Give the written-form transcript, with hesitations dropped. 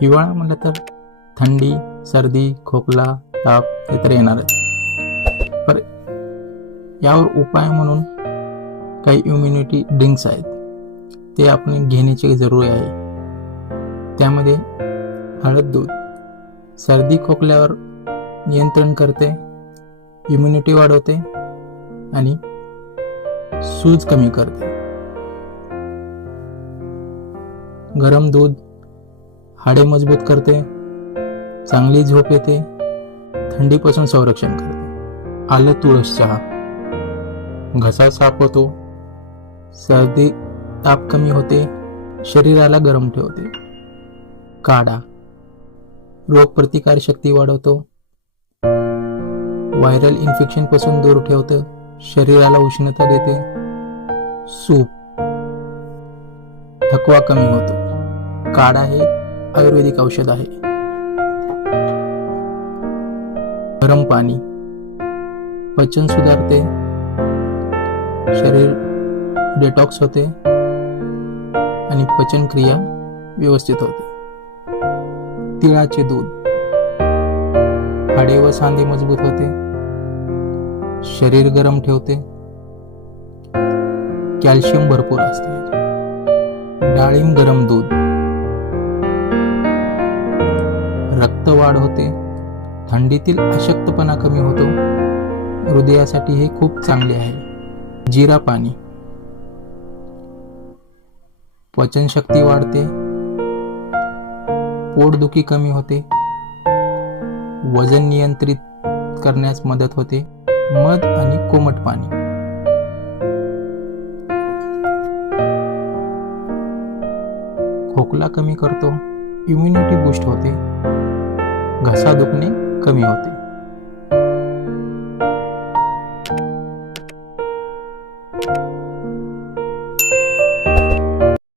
हिवाळा म्हटलं तर थंडी, सर्दी, खोकला, ताप हे तर येणारच. पर यावर उपाय म्हणून काही इम्युनिटी ड्रिंक्स आहेत, ते आपण घेण्याची जरूरी आहे. त्यामध्ये हळद दूध सर्दी खोकल्यावर नियंत्रण करते, इम्युनिटी वाढवते आणि सूज कमी करते. गरम दूध हाडे मजबूत करते, चांगली झोप येते, थंडीपासून संरक्षण करते. आलं तुळस चहा घसा साफ होतो, सर्दी ताप कमी होते, शरीराला गरम ठेवते. काढा रोगप्रतिकार शक्ती वाढवतो, व्हायरल इन्फेक्शन पासून दूर ठेवतं, शरीराला उष्णता देते. सूप थकवा कमी होतो. काढा हे आयुर्वेदिक औषध आहे. गरम पाणी पचन सुधारते, शरीर डिटॉक्स होते आणि पचन क्रिया व्यवस्थित होते. तिळाचे दूध हाडे व सांधे मजबूत होते, शरीर गरम ठेवते, कॅल्शियम भरपूर असते. डाळिंब गरम दूध रक्त वाढ होते, थंडीतील अशक्तपणा कमी होतो, हृदयासाठी हे खूप चांगले आहे. जिरा पाणी पचनशक्ती वाढते, पोटदुखी कमी होते, वजन नियंत्रित करण्यास मदत होते. मध आणि कोमट पाणी खोकला कमी करतो, इम्युनिटी बूस्ट होते, घसा दुखणे कमी होते.